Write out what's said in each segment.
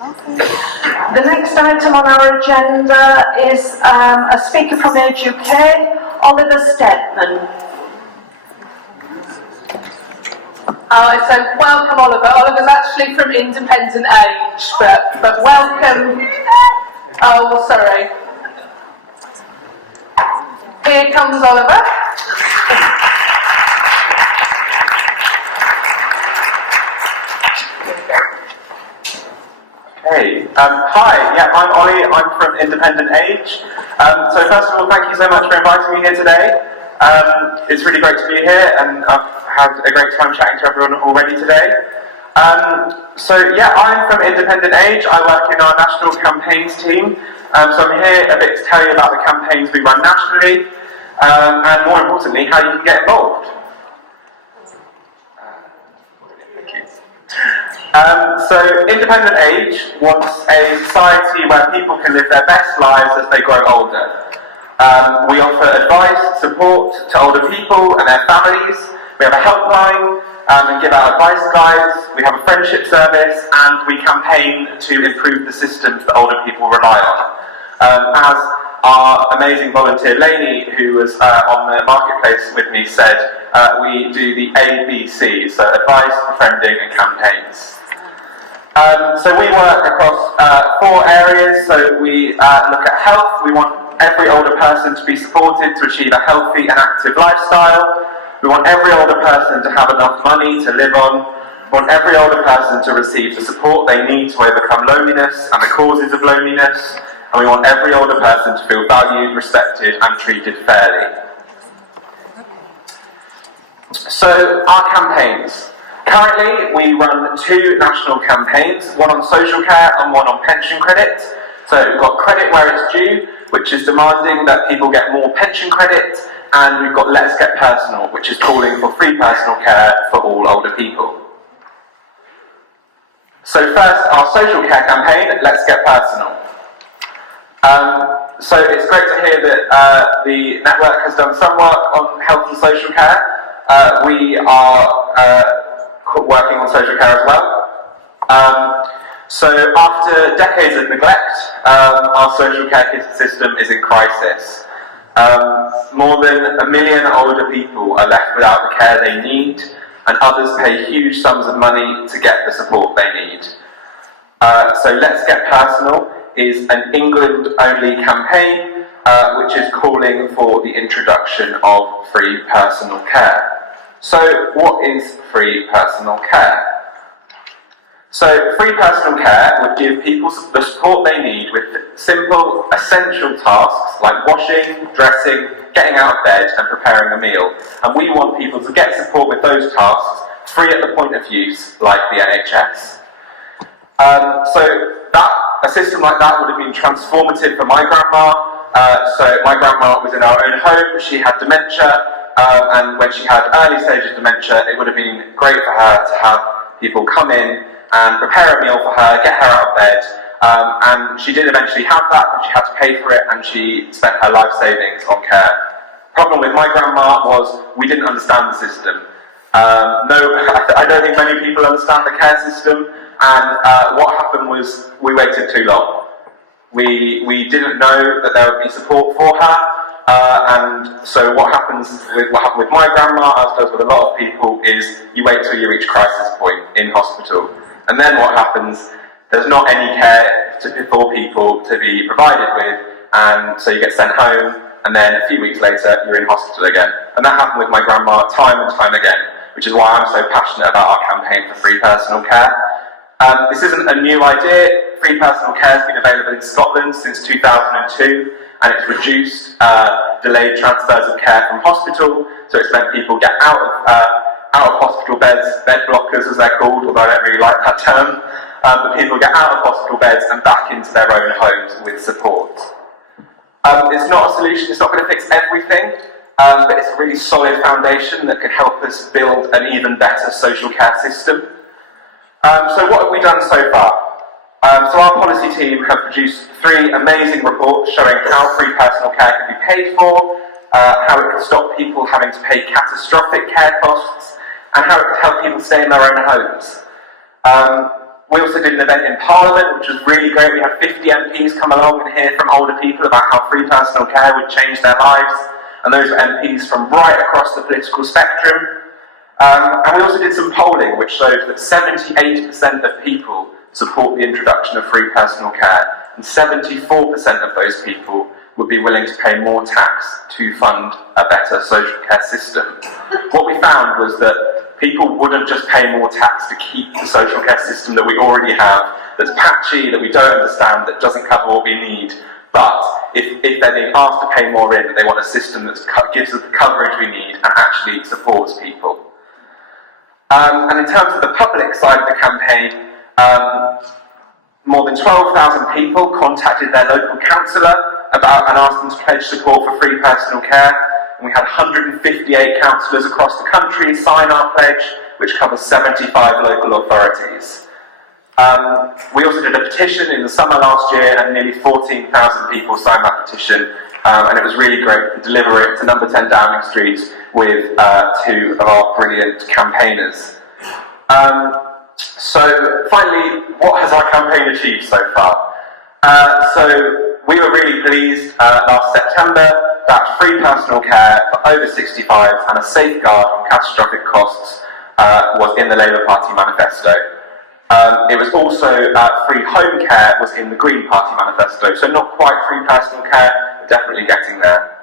The next item on our agenda is a speaker from Age UK, Oliver Steadman. So welcome, Oliver. Oliver's actually from Independent Age, but welcome. Oh, sorry. Here comes Oliver. Hey, hi, I'm Ollie, I'm from Independent Age. So first of all, thank you so much for inviting me here today. It's really great to be here, and I've had a great time chatting to everyone already today. I'm from Independent Age. I work in our national campaigns team. So I'm here a bit to tell you about the campaigns we run nationally, and more importantly, how you can get involved. So Independent Age wants a society where people can live their best lives as they grow older. We offer advice, support to older people and their families. We have a helpline and give out advice guides. We have a friendship service, and we campaign to improve the systems that older people rely on. As our amazing volunteer Lainey, who was on the marketplace with me, said, we do the ABC, so advice, befriending and campaigns. So we work across 4 areas. So we look at health. We want every older person to be supported to achieve a healthy and active lifestyle. We want every older person to have enough money to live on. We want every older person to receive the support they need to overcome loneliness and the causes of loneliness. And we want every older person to feel valued, respected and treated fairly. So our campaigns. Currently, we run 2 national campaigns, one on social care and one on pension credit. So we've got Credit Where It's Due, which is demanding that people get more pension credit, and we've got Let's Get Personal, which is calling for free personal care for all older people. So first, our social care campaign, Let's Get Personal. So it's great to hear that the network has done some work on health and social care. We are working on social care as well. So after decades of neglect, our social care system is in crisis. More than 1 million older people are left without the care they need, and others pay huge sums of money to get the support they need. So Let's Get Personal is an England-only campaign which is calling for the introduction of free personal care. So what is free personal care? So free personal care would give people the support they need with simple, essential tasks like washing, dressing, getting out of bed and preparing a meal. And we want people to get support with those tasks free at the point of use, like the NHS. A system like that would have been transformative for my grandma. So my grandma was in our own home, she had dementia, and when she had early stages of dementia, it would have been great for her to have people come in and prepare a meal for her, get her out of bed, and she did eventually have that, but she had to pay for it, and she spent her life savings on care. Problem with my grandma was we didn't understand the system. I don't think many people understand the care system, and what happened was we waited too long. We didn't know that there would be support for her, and so what happened with my grandma, as does with a lot of people, is you wait till you reach crisis point in hospital, and then what happens? There's not any care for people to be provided with, and so you get sent home, and then a few weeks later you're in hospital again. And that happened with my grandma time and time again, which is why I'm so passionate about our campaign for free personal care. This isn't a new idea. Free personal care has been available in Scotland since 2002, and it's reduced delayed transfers of care from hospital, so it's meant people get out of hospital beds, bed blockers as they're called, although I don't really like that term, but people get out of hospital beds and back into their own homes with support. It's not a solution, it's not going to fix everything, but it's a really solid foundation that could help us build an even better social care system. So what have we done so far? So our policy team have produced 3 amazing reports showing how free personal care can be paid for, how it can stop people having to pay catastrophic care costs, and how it can help people stay in their own homes. We also did an event in Parliament, which was really great. We had 50 MPs come along and hear from older people about how free personal care would change their lives. And those were MPs from right across the political spectrum. And we also did some polling, which showed that 78% of people support the introduction of free personal care, and 74% of those people would be willing to pay more tax to fund a better social care system. What we found was that people wouldn't just pay more tax to keep the social care system that we already have, that's patchy, that we don't understand, that doesn't cover what we need, but if they're being asked to pay more in, they want a system that gives us the coverage we need and actually supports people. And in terms of the public side of the campaign, more than 12,000 people contacted their local councillor about and asked them to pledge support for free personal care. And we had 158 councillors across the country sign our pledge, which covers 75 local authorities. We also did a petition in the summer last year, and nearly 14,000 people signed that petition. And it was really great to deliver it to number 10 Downing Street with two of our brilliant campaigners. So finally, what has our campaign achieved so far? So we were really pleased last September that free personal care for over 65s and a safeguard on catastrophic costs was in the Labour Party manifesto. It was also free home care was in the Green Party manifesto, so not quite free personal care, but definitely getting there.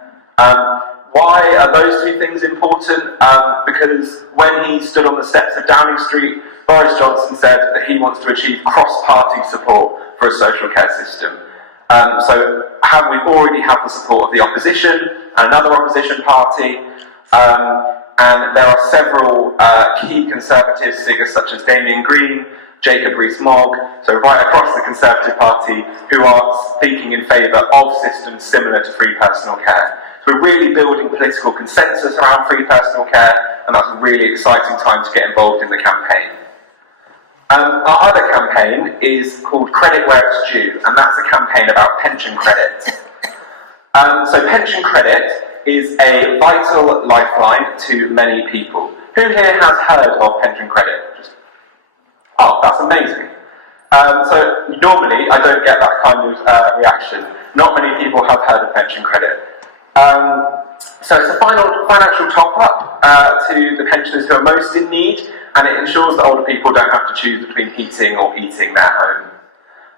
Why are those two things important? Because when he stood on the steps of Downing Street, Boris Johnson said that he wants to achieve cross-party support for a social care system. So we already have the support of the opposition and another opposition party, and there are several key Conservative figures such as Damien Green, Jacob Rees-Mogg, so right across the Conservative Party, who are speaking in favour of systems similar to free personal care. So we're really building political consensus around free personal care, and that's a really exciting time to get involved in the campaign. Our other campaign is called Credit Where It's Due, and that's a campaign about pension credit. So pension credit is a vital lifeline to many people. Who here has heard of pension credit? Oh, that's amazing. So normally I don't get that kind of reaction. Not many people have heard of pension credit. So it's a financial top-up to the pensioners who are most in need, and it ensures that older people don't have to choose between heating or eating their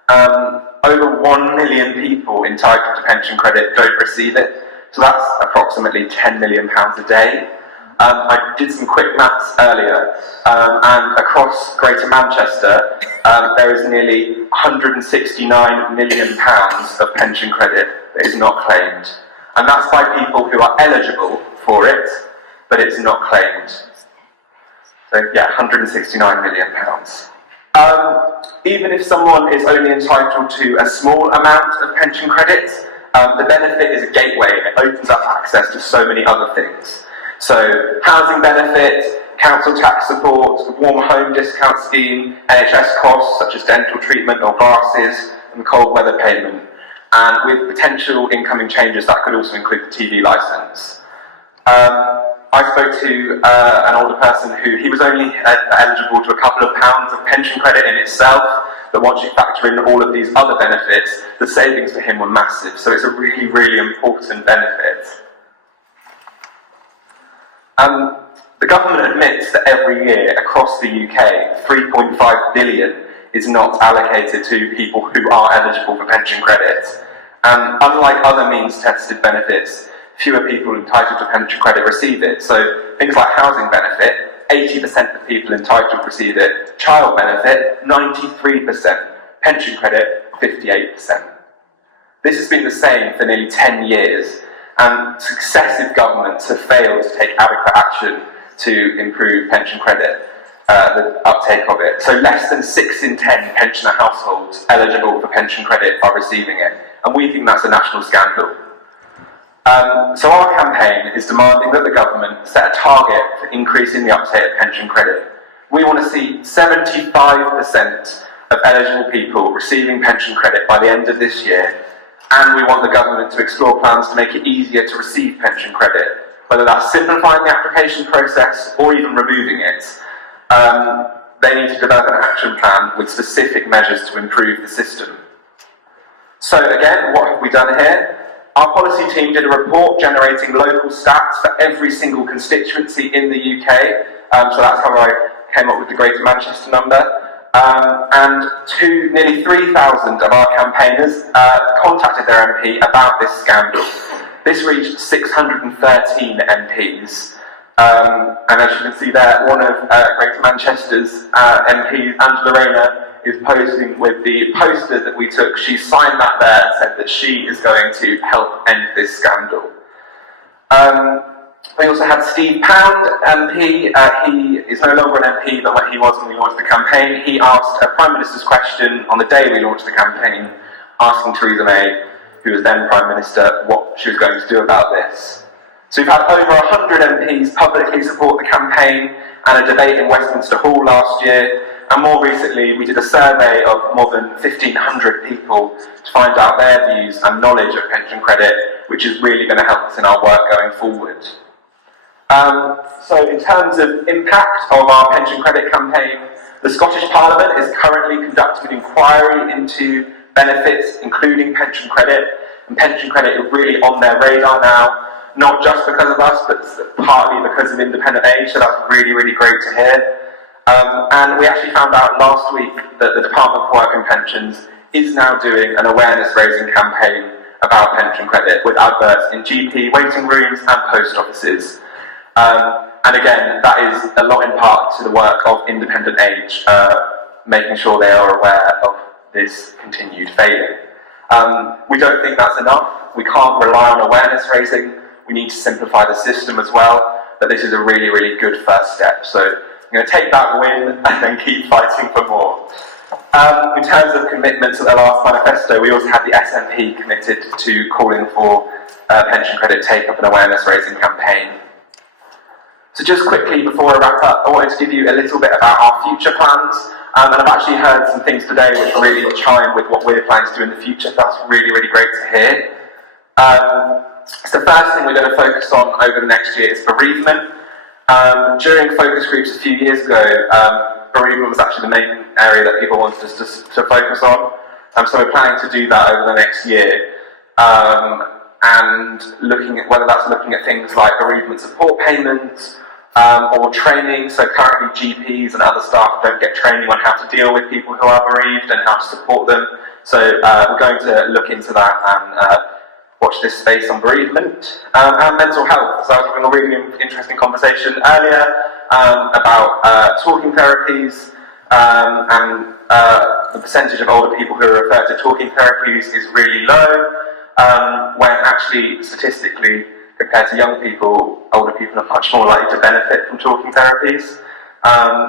home. Over 1 million people entitled to pension credit don't receive it, so that's approximately £10 million a day. I did some quick maths earlier, and across Greater Manchester there is nearly £169 million of pension credit that is not claimed. And that's by people who are eligible for it, but it's not claimed. So yeah, £169 million. Even if someone is only entitled to a small amount of pension credit, the benefit is a gateway. It opens up access to so many other things. So housing benefit, council tax support, warm home discount scheme, NHS costs such as dental treatment or glasses, and cold weather payment. And with potential incoming changes, that could also include the TV licence. I spoke to an older person he was only eligible to a couple of pounds of pension credit in itself, but once you factor in all of these other benefits, the savings for him were massive. So it's a really, really important benefit. The government admits that every year across the UK, 3.5 billion is not allocated to people who are eligible for pension credit. And unlike other means-tested benefits, fewer people entitled to pension credit receive it. So things like housing benefit, 80% of people entitled receive it. Child benefit, 93%. Pension credit, 58%. This has been the same for nearly 10 years, and successive governments have failed to take adequate action to improve pension credit, the uptake of it. So less than 6 in 10 pensioner households eligible for pension credit are receiving it, and we think that's a national scandal. So our campaign is demanding that the government set a target for increasing the uptake of pension credit. We want to see 75% of eligible people receiving pension credit by the end of this year, and we want the government to explore plans to make it easier to receive pension credit, whether that's simplifying the application process or even removing it. they need to develop an action plan with specific measures to improve the system. So again, what have we done here? Our policy team did a report generating local stats for every single constituency in the UK, so that's how I came up with the Greater Manchester number. And nearly 3,000 of our campaigners contacted their MP about this scandal. This reached 613 MPs. And as you can see there, one of Greater Manchester's MPs, Angela Rayner, is posing with the poster that we took. She signed that there and said that she is going to help end this scandal. We also had Steve Pound, MP. He is no longer an MP than what he was when we launched the campaign. He asked a Prime Minister's question on the day we launched the campaign, asking Theresa May, who was then Prime Minister, what she was going to do about this. So we've had over 100 MPs publicly support the campaign and a debate in Westminster Hall last year. And more recently, we did a survey of more than 1,500 people to find out their views and knowledge of pension credit, which is really going to help us in our work going forward. So in terms of impact of our pension credit campaign, the Scottish Parliament is currently conducting an inquiry into benefits, including pension credit, and pension credit is really on their radar now, not just because of us, but partly because of independent age, so that's really, really great to hear. And we actually found out last week that the Department for Work and Pensions is now doing an awareness-raising campaign about pension credit with adverts in GP waiting rooms and post offices. And again, that is a lot in part to the work of Independent Age, making sure they are aware of this continued failing. We don't think that's enough. We can't rely on awareness raising. We need to simplify the system as well, but this is a really, really good first step. So I'm going to take that win and then keep fighting for more. In terms of commitments at the last manifesto, we also had the SNP committed to calling for pension credit take-up and awareness-raising campaign. So just quickly, before I wrap up, I wanted to give you a little bit about our future plans. And I've actually heard some things today which really chime with what we're planning to do in the future, so that's really, really great to hear. So the first thing we're going to focus on over the next year is bereavement. During focus groups a few years ago, bereavement was actually the main area that people wanted us to focus on. So we're planning to do that over the next year. And looking at whether that's looking at things like bereavement support payments or training. So currently GPs and other staff don't get training on how to deal with people who are bereaved and how to support them. So we're going to look into that and watch this space on bereavement. And mental health. So I was having a really interesting conversation earlier about talking therapies and the percentage of older people who are referred to talking therapies is really low. When actually, statistically, compared to young people, older people are much more likely to benefit from talking therapies.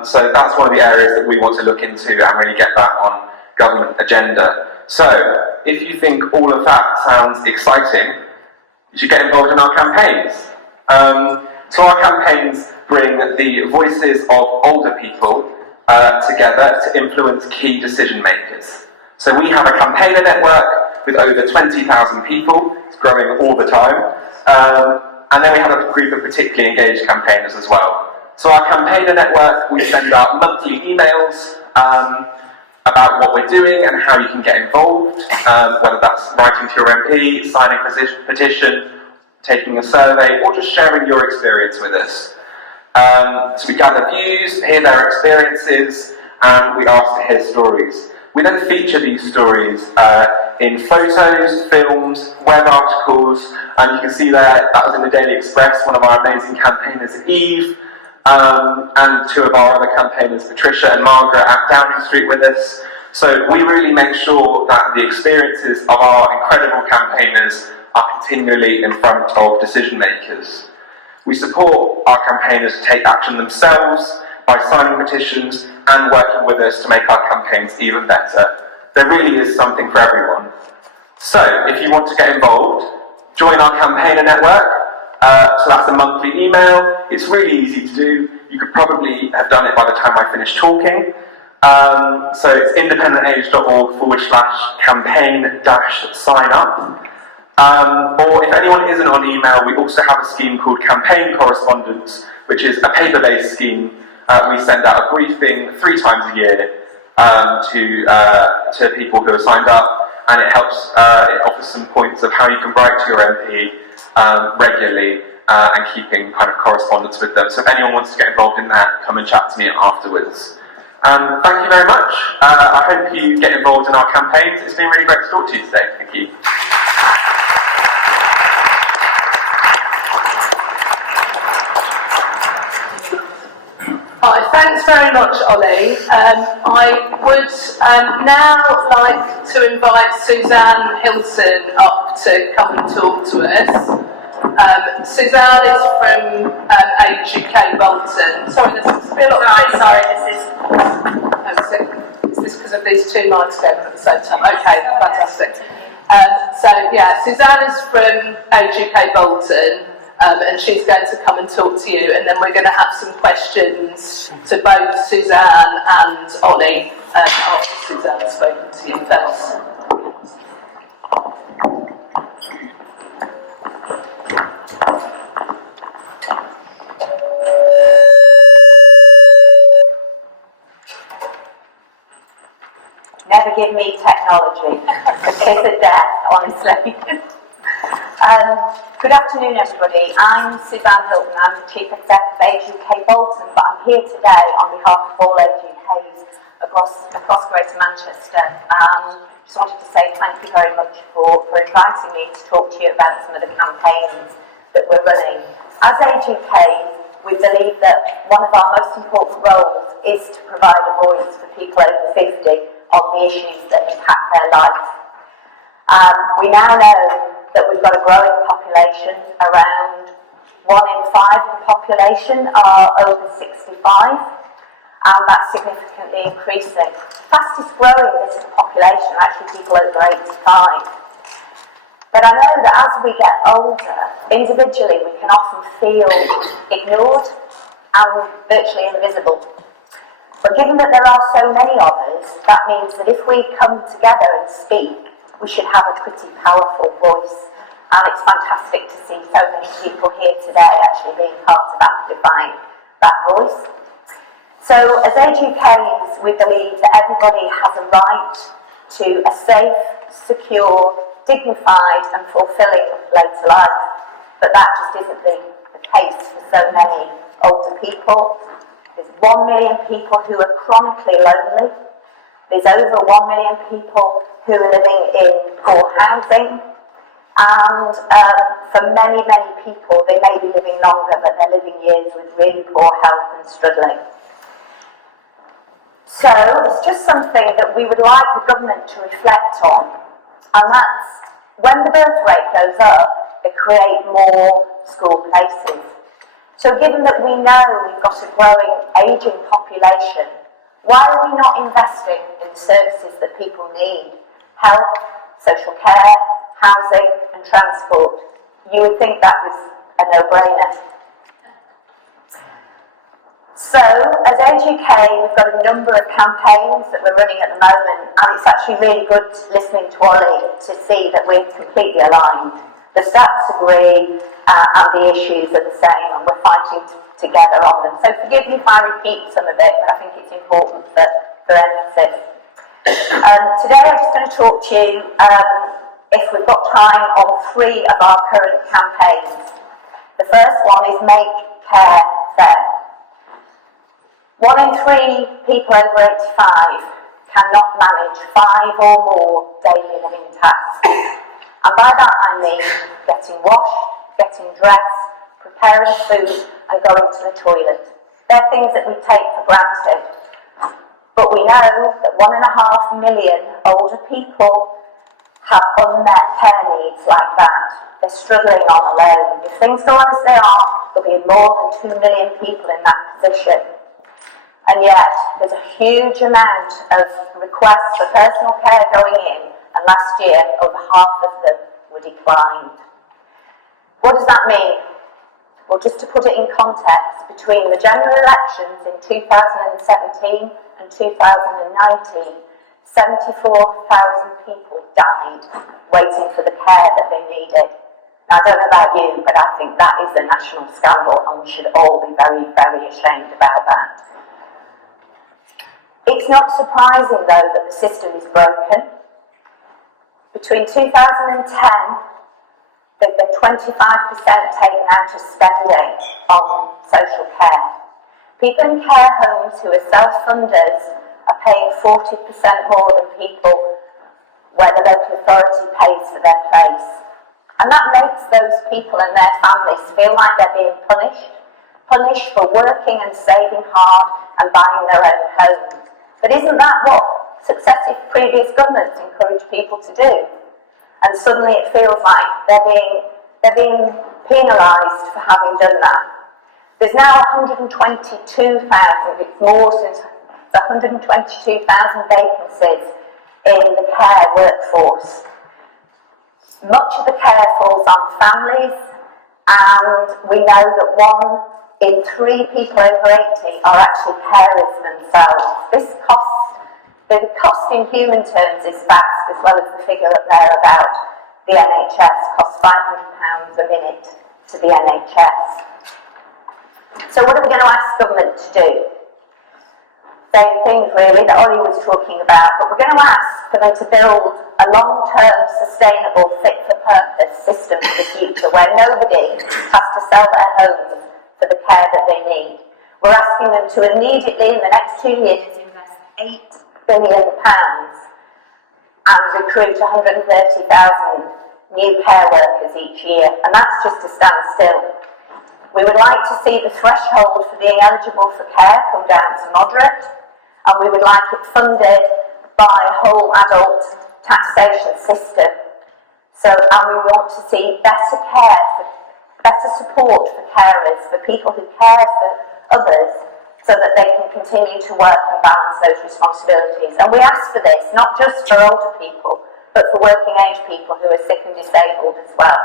So that's one of the areas that we want to look into and really get that on government agenda. So, if you think all of that sounds exciting, you should get involved in our campaigns. So our campaigns bring the voices of older people together to influence key decision makers. So we have a campaigner network with over 20,000 people. It's growing all the time. And then we have a group of particularly engaged campaigners as well. So our campaigner network, we send out monthly emails about what we're doing and how you can get involved, whether that's writing to your MP, signing a petition, taking a survey, or just sharing your experience with us. So we gather views, hear their experiences, and we ask to hear stories. We then feature these stories in photos, films, web articles, and you can see there, that was in the Daily Express, one of our amazing campaigners, Eve, and two of our other campaigners, Patricia and Margaret, at Downing Street with us. So we really make sure that the experiences of our incredible campaigners are continually in front of decision makers. We support our campaigners to take action themselves by signing petitions and working with us to make our campaigns even better. There really is something for everyone. So, if you want to get involved, join our campaigner network. So that's a monthly email. It's really easy to do. You could probably have done it by the time I finish talking. So it's independentage.org/campaign-sign-up. Or if anyone isn't on email, we also have a scheme called Campaign Correspondence, which is a paper-based scheme we send out a briefing 3 times a year to people who are signed up, and it helps. It offers some points of how you can write to your MP regularly and keeping kind of correspondence with them. So if anyone wants to get involved in that, come and chat to me afterwards. Thank you very much. I hope you get involved in our campaigns. It's been really great to talk to you today. Thank you. Hi, thanks very much, Ollie. I would now like to invite Suzanne Hilton up to come and talk to us. Suzanne is from Age UK Bolton. Sorry, there's a bit of is this because of these 2 mics going at the same time? Okay, fantastic. Suzanne is from Age UK Bolton. And she's going to come and talk to you, and then we're going to have some questions to both Suzanne and Ollie after Suzanne's spoken to you first. Never give me technology. The kiss of death, honestly. Good afternoon, everybody. I'm Suzanne Hilton. I'm the Chief Exec of Age UK Bolton, but I'm here today on behalf of all Age UKs across Greater Manchester. Just wanted to say thank you very much for inviting me to talk to you about some of the campaigns that we're running. As Age UK, we believe that one of our most important roles is to provide a voice for people over 50 on the issues that impact their life. We now know that we've got a growing population. Around 1 in 5 of the population are over 65, and that's significantly increasing. The fastest growing bit of the population are actually people over 85. But I know that as we get older, individually we can often feel ignored and virtually invisible. But given that there are so many of us, that means that if we come together and speak, we should have a pretty powerful voice, and it's fantastic to see so many people here today actually being part of amplifying that voice. So as Age UKs, we believe that everybody has a right to a safe, secure, dignified and fulfilling later life, but that just isn't the case for so many older people. There's 1 million people who are chronically lonely. There's over 1 million people who are living in poor housing, and for many, many people, they may be living longer, but they're living years with really poor health and struggling. So it's just something that we would like the government to reflect on, and that's when the birth rate goes up, they create more school places. So given that we know we've got a growing ageing population, why are we not investing in the services that people need? Health, social care, housing and transport. You would think that was a no-brainer. So, as Age UK, we've got a number of campaigns that we're running at the moment, and it's actually really good listening to Ollie to see that we're completely aligned. The stats agree, and the issues are the same, and we're fighting together on them. So forgive me if I repeat some of it, but I think it's important for emphasis. Today I'm just going to talk to you, if we've got time, on 3 of our current campaigns. The first one is Make Care Fair. 1 in 3 people over 85 cannot manage 5 or more daily living tasks. And by that I mean getting washed, getting dressed, preparing food and going to the toilet. They're things that we take for granted. But we know that 1.5 million older people have unmet care needs like that. They're struggling on alone. If things go on as they are, there'll be more than 2 million people in that position. And yet, there's a huge amount of requests for personal care going in, and last year, over half of them were declined. What does that mean? Well, just to put it in context, between the general elections in 2017 and 2019, 74,000 people died waiting for the care that they needed. Now, I don't know about you, but I think that is a national scandal, and we should all be very, very ashamed about that. It's not surprising, though, that the system is broken. Between 2010, there's been 25% taken out of spending on social care. People in care homes who are self-funders are paying 40% more than people where the local authority pays for their place. And that makes those people and their families feel like they're being punished for working and saving hard and buying their own homes. But isn't that what successive previous governments encourage people to do? And suddenly it feels like they're being penalised for having done that. There's now 122,000, it's more since 122,000 vacancies in the care workforce. Much of the care falls on families, and we know that 1 in 3 people over 80 are actually carers themselves. The cost in human terms is vast, as well as the figure up there about the NHS costs £500 a minute to the NHS. So what are we going to ask government to do? Same things really that Ollie was talking about, but we're going to ask for them to build a long-term, sustainable, fit-for-purpose system for the future where nobody has to sell their homes for the care that they need. We're asking them to immediately, in the next 2 years, invest £8 billion and recruit 130,000 new care workers each year, and that's just to stand still. We would like to see the threshold for being eligible for care come down to moderate, and we would like it funded by a whole adult taxation system. And we want to see better support for carers, for people who care for others, so that they can continue to work and balance those responsibilities. And we ask for this, not just for older people, but for working age people who are sick and disabled as well.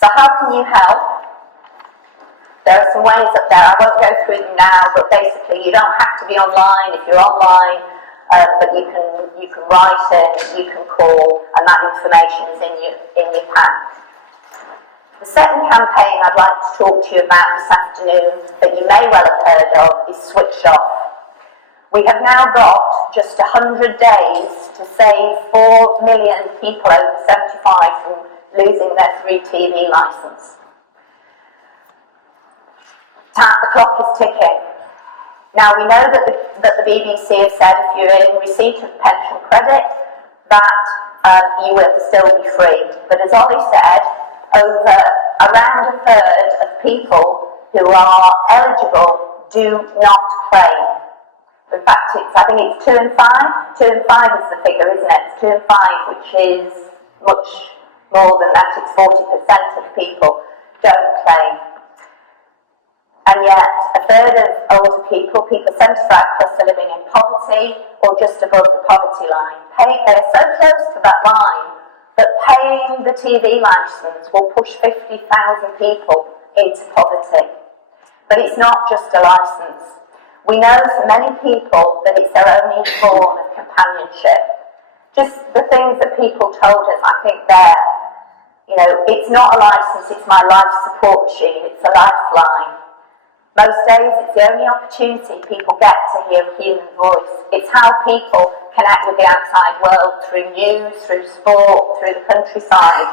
So how can you help? There are some ways up there, I won't go through them now, but basically you don't have to be online. If you're online, but you can write in, you can call, and that information is in your pack. The second campaign I'd like to talk to you about this afternoon that you may well have heard of is Switch Off. We have now got just 100 days to save 4 million people over 75 from losing their free TV licence. The clock is ticking. Now we know that the BBC have said if you're in receipt of pension credit that you will still be free. But as Ollie said, around a third of people who are eligible do not claim. In fact, I think it's 2 and 5. 2 and 5 is the figure, isn't it? It's 2 and 5, which is much more than that. It's 40% of people don't claim. And yet, a third of older people 75 plus, are living in poverty or just above the poverty line. They're so close to that line that paying the TV licence will push 50,000 people into poverty. But it's not just a licence. We know for many people that it's their only form of companionship. Just the things that people told us, I think it's not a licence, it's my life support machine, it's a lifeline. Most days it's the only opportunity people get to hear a human voice. It's how people connect with the outside world through news, through sport, through the countryside.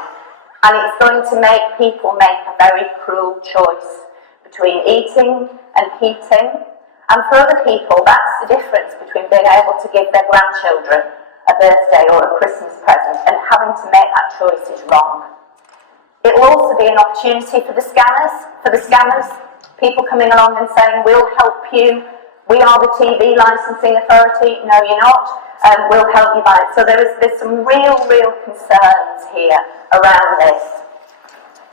And it's going to make people make a very cruel choice between eating and heating. And for other people, that's the difference between being able to give their grandchildren a birthday or a Christmas present and having to make that choice is wrong. It will also be an opportunity for the scammers, people coming along and saying, we'll help you, we are the TV licensing authority. No, you're not, we'll help you buy it. So there's some real concerns here around this.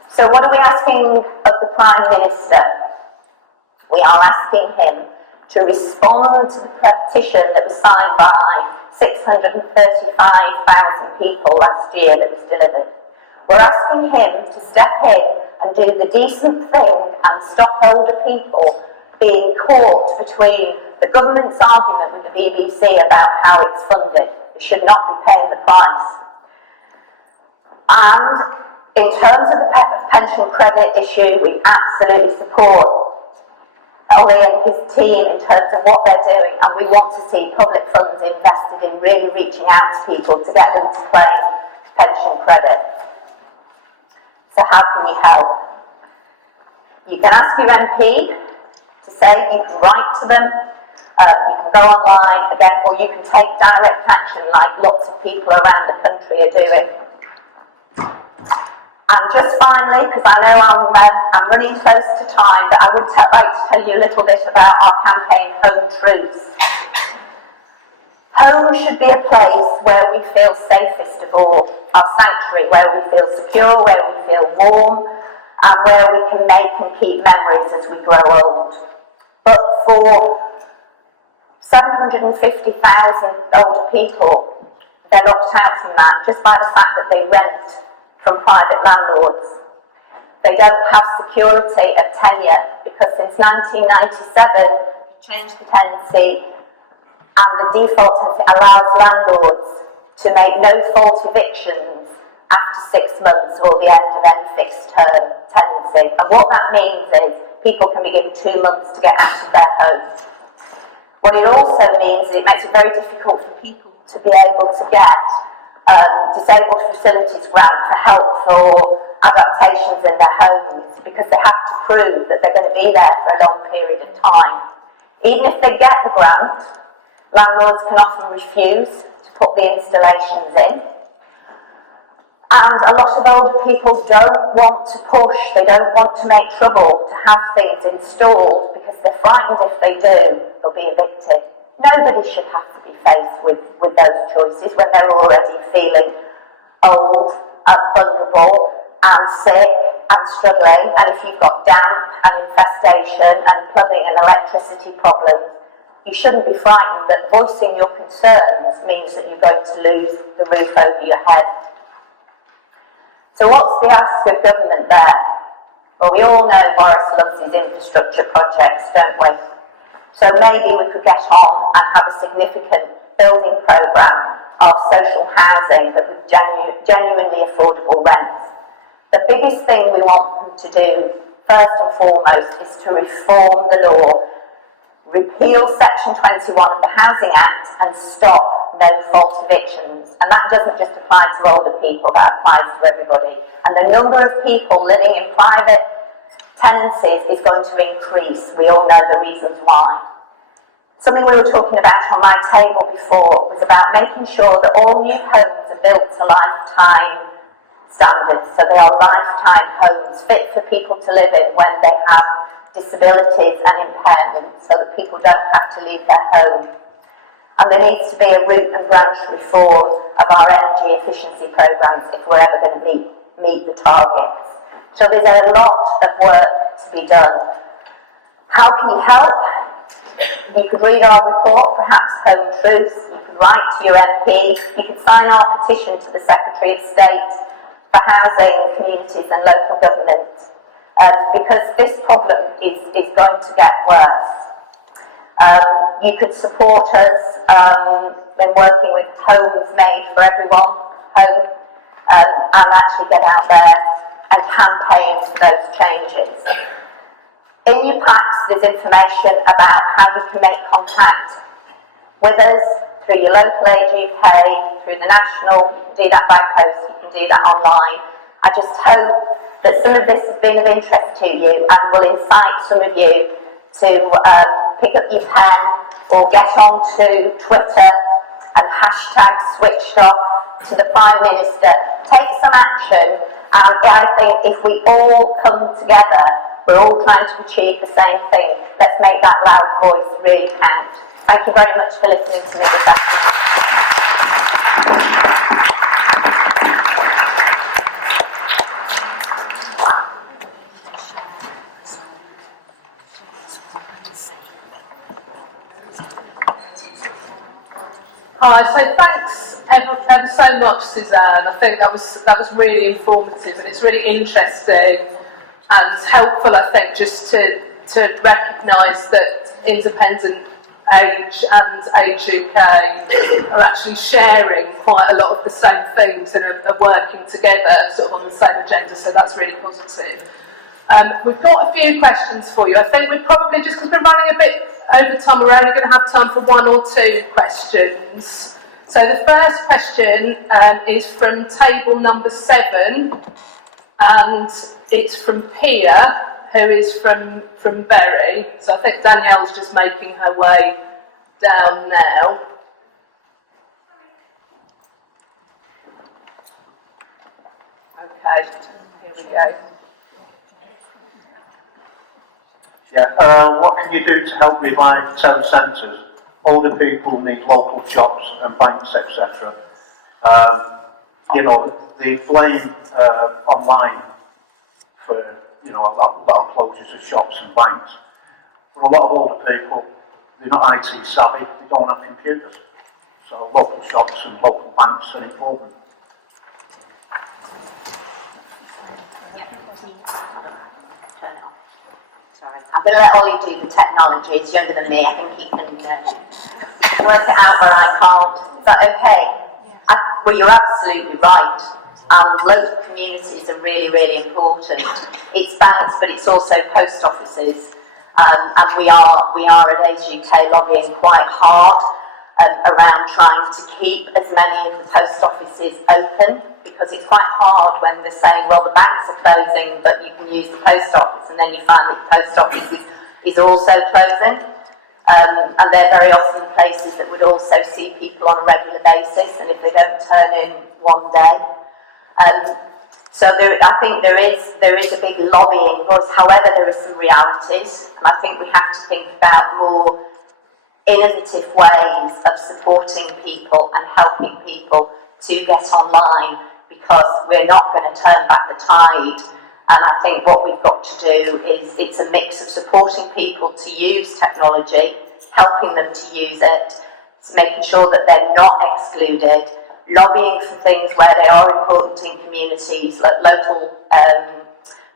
So what are we asking of the Prime Minister? We are asking him to respond to the petition that was signed by 635,000 people last year that was delivered. We're asking him to step in and do the decent thing and stop older people being caught between the government's argument with the BBC about how it's funded. They should not be paying the price. And in terms of the pension credit issue, we absolutely support Ollie and his team in terms of what they're doing, and we want to see public funds invested in really reaching out to people to get them to claim pension credit. So how can we help? You can ask your MP to say, you can write to them, you can go online again, or you can take direct action like lots of people around the country are doing. And just finally, because I know I'm running close to time, but I would like to tell you a little bit about our campaign, Home Truths. Home should be a place where we feel safest of all, our sanctuary, where we feel secure, where we feel warm, and where we can make and keep memories as we grow old. But for 750,000 older people, they're locked out from that just by the fact that they rent from private landlords. They don't have security of tenure because since 1997, we changed the tenancy, and the default tenancy allows landlords to make no-fault evictions after 6 months or the end of any fixed-term tenancy. And what that means is people can be given 2 months to get out of their home. What it also means is it makes it very difficult for people to be able to get disabled facilities grant for help for adaptations in their homes, because they have to prove that they're going to be there for a long period of time. Even if they get the grant, landlords can often refuse to put the installations in. And a lot of older people don't want to push, they don't want to make trouble to have things installed because they're frightened if they do, they'll be evicted. Nobody should have to be faced with those choices when they're already feeling old and vulnerable and sick and struggling. And if you've got damp and infestation and plumbing and electricity problems, you shouldn't be frightened that voicing your concerns means that you're going to lose the roof over your head. So what's the ask of government there? Well, we all know Boris loves his infrastructure projects, don't we? So maybe we could get on and have a significant building programme of social housing that with genuinely affordable rents. The biggest thing we want them to do, first and foremost, is to reform the law, repeal Section 21 of the Housing Act and stop no-fault evictions. And that doesn't just apply to older people, that applies to everybody. And the number of people living in private tenancies is going to increase. We all know the reasons why. Something we were talking about on my table before was about making sure that all new homes are built to lifetime standards, so they are lifetime homes fit for people to live in when they have disabilities and impairments, so that people don't have to leave their home. And there needs to be a root and branch reform of our energy efficiency programmes if we're ever going to meet the targets. So there's a lot of work to be done. How can you help? You could read our report, perhaps Home Truths. You could write to your MP. You could sign our petition to the Secretary of State for Housing, Communities and Local Government, because this problem is going to get worse. You could support us in working with Homes Made for Everyone, Home, and actually get out there and campaign for those changes. In your packs, there's information about how you can make contact with us through your local Age UK, through the national. You can do that by post, you can do that online. I just hope that some of this has been of interest to you and will incite some of you to pick up your pen or get onto Twitter and hashtag switched off to the Prime Minister. Take some action, and I think if we all come together, we're all trying to achieve the same thing. Let's make that loud voice really count. Thank you very much for listening to me this afternoon. Hi, so thanks ever so much, Suzanne. I think that was really informative, and it's really interesting and helpful, I think, just to recognise that Independent Age and Age UK are actually sharing quite a lot of the same things and are working together sort of on the same agenda, so that's really positive. We've got a few questions for you. I think we're probably, just because we're running a bit over time, we're only going to have time for one or two questions. So the first question is from table number 7, and it's from Pia, who is from Bury. So I think Danielle's just making her way down now. Okay, here we go. Yeah, what can you do to help with my town centres? Older people need local shops and banks, etc. You know, they blame online for, you know, a lot of closures of shops and banks. For a lot of older people, they're not IT savvy, they don't have computers. So local shops and local banks are important. Turn it off. Sorry. I'm going to let Ollie do the technology. He's younger than me. I think he can work it out where I can't. Is that okay? Yeah. Well, you're absolutely right. Local communities are really, really important. It's banks, but it's also post offices. And we are at Age UK lobbying quite hard around trying to keep as many of the post offices open, because it's quite hard when they're saying, well, the banks are closing, but you can use the post office, and then you find that the post office is also closing. And they're very often places that would also see people on a regular basis, and if they don't turn in one day. So I think there is a big lobbying voice. However, there are some realities, and I think we have to think about more innovative ways of supporting people and helping people to get online, because we're not going to turn back the tide. And I think what we've got to do is, it's a mix of supporting people to use technology, helping them to use it, making sure that they're not excluded, lobbying for things where they are important in communities, like local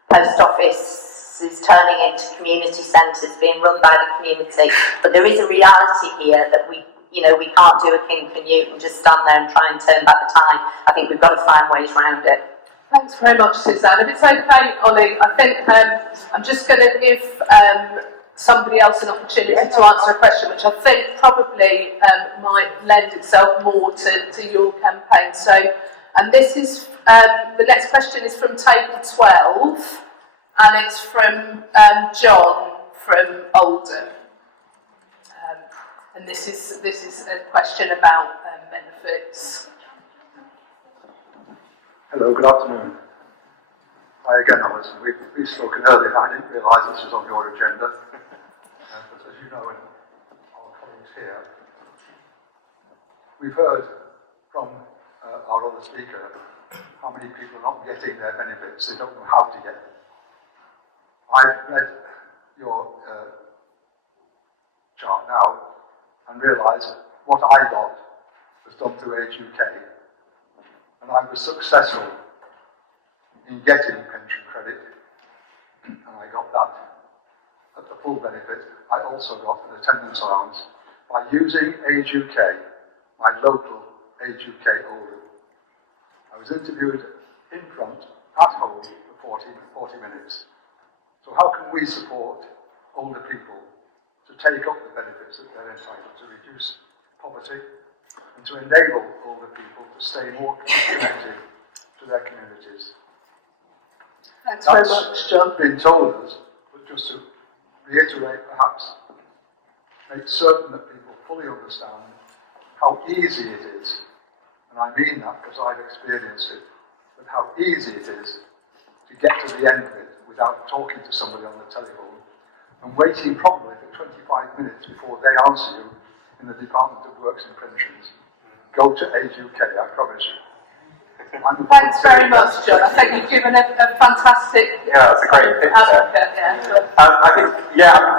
post offices turning into community centres being run by the community. But there is a reality here that we can't do a King Canute and just stand there and try and turn back the tide. I think we've got to find ways around it. Thanks very much, Suzanne. If it's okay, Ollie, I think I'm just going to give somebody else an opportunity to answer a question, which I think probably might lend itself more to your campaign. So, and this is, the next question is from table 12, and it's from John from Oldham. And this is a question about benefits. Hello, good afternoon. Again, Alison, we've spoken earlier. I didn't realise this was on your agenda. But as you know, and our colleagues here, we've heard from our other speaker how many people are not getting their benefits. They don't know how to get them. I've read your chart now and realised what I got was done through Age UK. And I was successful in getting pension credit, and I got that at the full benefit. I also got an attendance allowance by using Age UK, my local Age UK Oldham. I was interviewed in front, at home, for 40 minutes. So how can we support older people to take up the benefits that they're entitled to, reduce poverty, and to enable older people to stay more connected to their communities? Thanks very much, John. That's been told us, but just to reiterate, perhaps, make certain that people fully understand how easy it is, and I mean that because I've experienced it, but how easy it is to get to the end of it without talking to somebody on the telephone and waiting probably for 25 minutes before they answer you in the Department of Works and Pensions. Go to Age UK, I promise you. Thanks very much, John. I think you've given a fantastic Yeah, that's a great picture. advocate. Yeah. I think,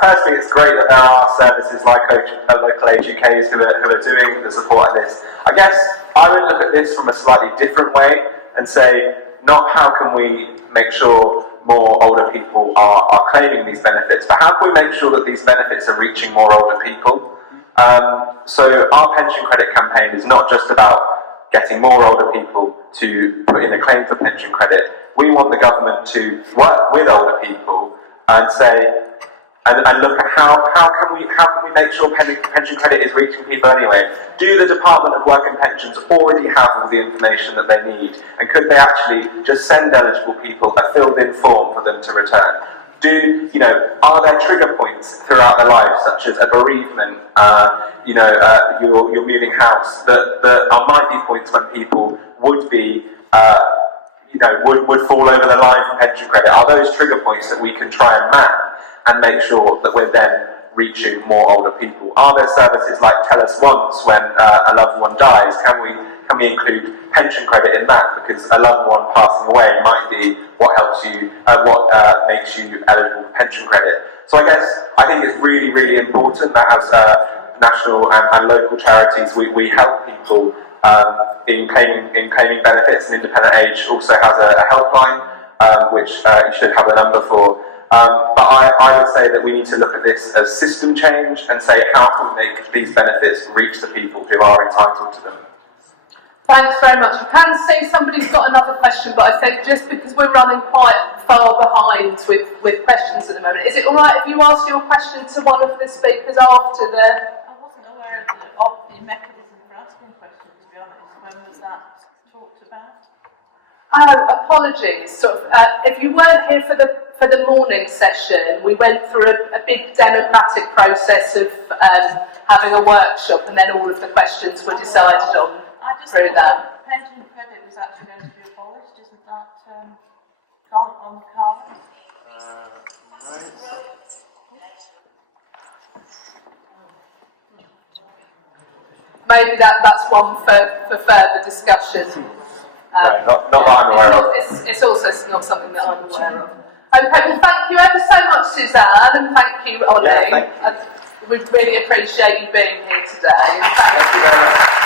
firstly, it's great that there are services like local Age UKs who are doing the support of this. I guess I would look at this from a slightly different way and say, not how can we make sure more older people are claiming these benefits, but how can we make sure that these benefits are reaching more older people? So our pension credit campaign is not just about getting more older people to put in a claim for pension credit. We want the government to work with older people and say, and look at how can we make sure pension credit is reaching people anyway? Do the Department of Work and Pensions already have all the information that they need? And could they actually just send eligible people a filled-in form for them to return? Are there trigger points throughout their lives, such as a bereavement, you're moving house, that might be points when people would be, would fall over the line for pension credit? Are those trigger points that we can try and map and make sure that we're then reaching more older people? Are there services like Tell Us Once when a loved one dies? Can we include pension credit in that? Because a loved one passing away might be what helps you, makes you eligible for pension credit. So I think it's really, really important that as national and local charities, we help people in claiming benefits. And Independent Age also has a helpline, which you should have a number for. But I would say that we need to look at this as system change and say, how can we make these benefits reach the people who are entitled to them? Thanks very much. I can see somebody's got another question, but I think just because we're running quite far behind with questions at the moment, is it all right if you ask your question to one of the speakers after the... I wasn't aware of the mechanism for asking questions, to be honest. When was that talked about? Oh, apologies. If you weren't here for the morning session, we went through a big democratic process of having a workshop, and then all of the questions were decided on through that. Pension credit was actually going to be abolished, isn't that gone on the cards? Maybe that's one for further discussion. Not that I'm aware of. It's also not something that I'm aware of. Okay, well thank you ever so much, Suzanne, and thank you, Ollie. Yeah, thank you. We really appreciate you being here today. And thank you very much.